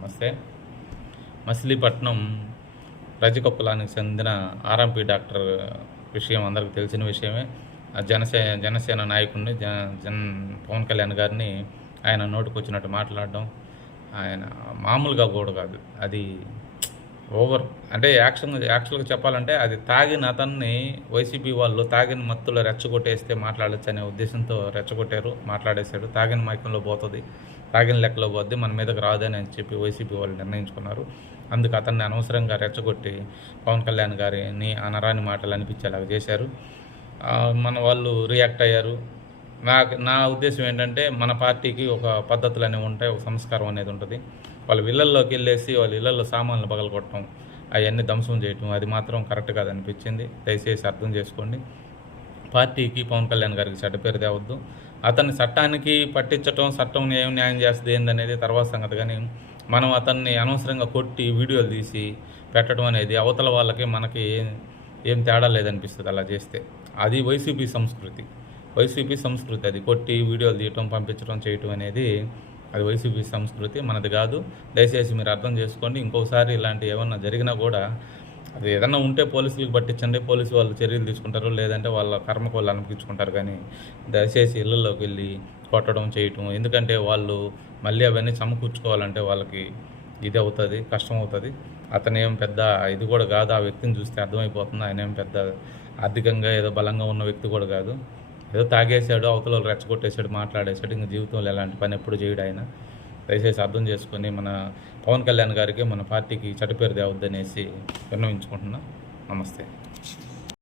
నమస్తే. మచిలీపట్నం రజకొప్పలానికి చెందిన RMP doctor విషయం అందరికీ తెలిసిన విషయమే. జనసేన నాయకుడిని పవన్ కళ్యాణ్ గారిని ఆయన నోటికొచ్చినట్టు మాట్లాడడం, ఆయన మామూలుగా కూడా కాదు, అది ఓవర్. అంటే యాక్చువల్గా చెప్పాలంటే అది తాగిన అతన్ని వైసీపీ వాళ్ళు తాగిన మత్తులో రెచ్చగొట్టేస్తే మాట్లాడచ్చు అనే ఉద్దేశంతో రెచ్చగొట్టారు, మాట్లాడేశాడు. తాగిన మైకంలో పోతుంది, తాగిన లెక్కలో పోద్ది, మన మీదకి రాదని అని చెప్పి వైసీపీ వాళ్ళు నిర్ణయించుకున్నారు. అందుకు అతన్ని అనవసరంగా రెచ్చగొట్టి పవన్ కళ్యాణ్ గారిని అనరాని మాటలు అనిపించేలాగా చేశారు. మన వాళ్ళు రియాక్ట్ అయ్యారు. నా ఉద్దేశం ఏంటంటే, మన పార్టీకి ఒక పద్ధతులు అనేవి ఉంటాయి, ఒక సంస్కారం అనేది ఉంటుంది. వాళ్ళ ఇళ్లల్లోకి వెళ్ళేసి వాళ్ళ ఇళ్లలో సామాన్లు పగలగొట్టడం, అవన్నీ ధ్వంసం చేయటం, అది మాత్రం కరెక్ట్ కాదనిపించింది. దయచేసి అర్థం చేసుకోండి. పార్టీకి పవన్ కళ్యాణ్ గారికి చెడ్డ పేరు తేవద్దు. అతన్ని చట్టానికి పట్టించటం, చట్టం ఏం న్యాయం చేస్తుంది ఏందనేది తర్వాత సంగతి. కానీ మనం అతన్ని అనవసరంగా కొట్టి వీడియోలు తీసి పెట్టడం అనేది అవతల వాళ్ళకి మనకి ఏం తేడా లేదనిపిస్తుంది అలా చేస్తే. అది వైసీపీ సంస్కృతి. అది కొట్టి వీడియోలు తీయటం, పంపించడం, చేయటం అనేది అది వైసీపీ సంస్కృతి, మనది కాదు. దయచేసి మీరు అర్థం చేసుకోండి. ఇంకోసారి ఇలాంటి ఏమన్నా జరిగినా కూడా అది ఏదన్నా ఉంటే పోలీసులకు పట్టించండి, పోలీసు వాళ్ళు చర్యలు తీసుకుంటారు, లేదంటే వాళ్ళ కర్మకు వాళ్ళు అనిపించుకుంటారు. కానీ దయచేసి ఇళ్ళల్లోకి వెళ్ళి కొట్టడం, చేయటం, ఎందుకంటే వాళ్ళు మళ్ళీ అవన్నీ సమకూర్చుకోవాలంటే వాళ్ళకి ఇది అవుతుంది, కష్టం అవుతుంది. అతను ఏం పెద్ద ఇది కూడా కాదు, ఆ వ్యక్తిని చూస్తే అర్థమైపోతుంది. ఆయన ఏం పెద్ద ఆర్థికంగా ఏదో బలంగా ఉన్న వ్యక్తి కూడా కాదు. ఏదో తాగేశాడు, అవతల రెచ్చగొట్టేశాడు, మాట్లాడేశాడు. ఇంక జీవితంలో ఎలాంటి పని ఎప్పుడు చేయడు ఆయన. దయచేసి అర్థం చేసుకొని మన పవన్ కళ్యాణ్ గారికి, మన పార్టీకి చెడ్డ పేరు తేవద్దనేసి విన్నవించుకుంటున్నా. నమస్తే.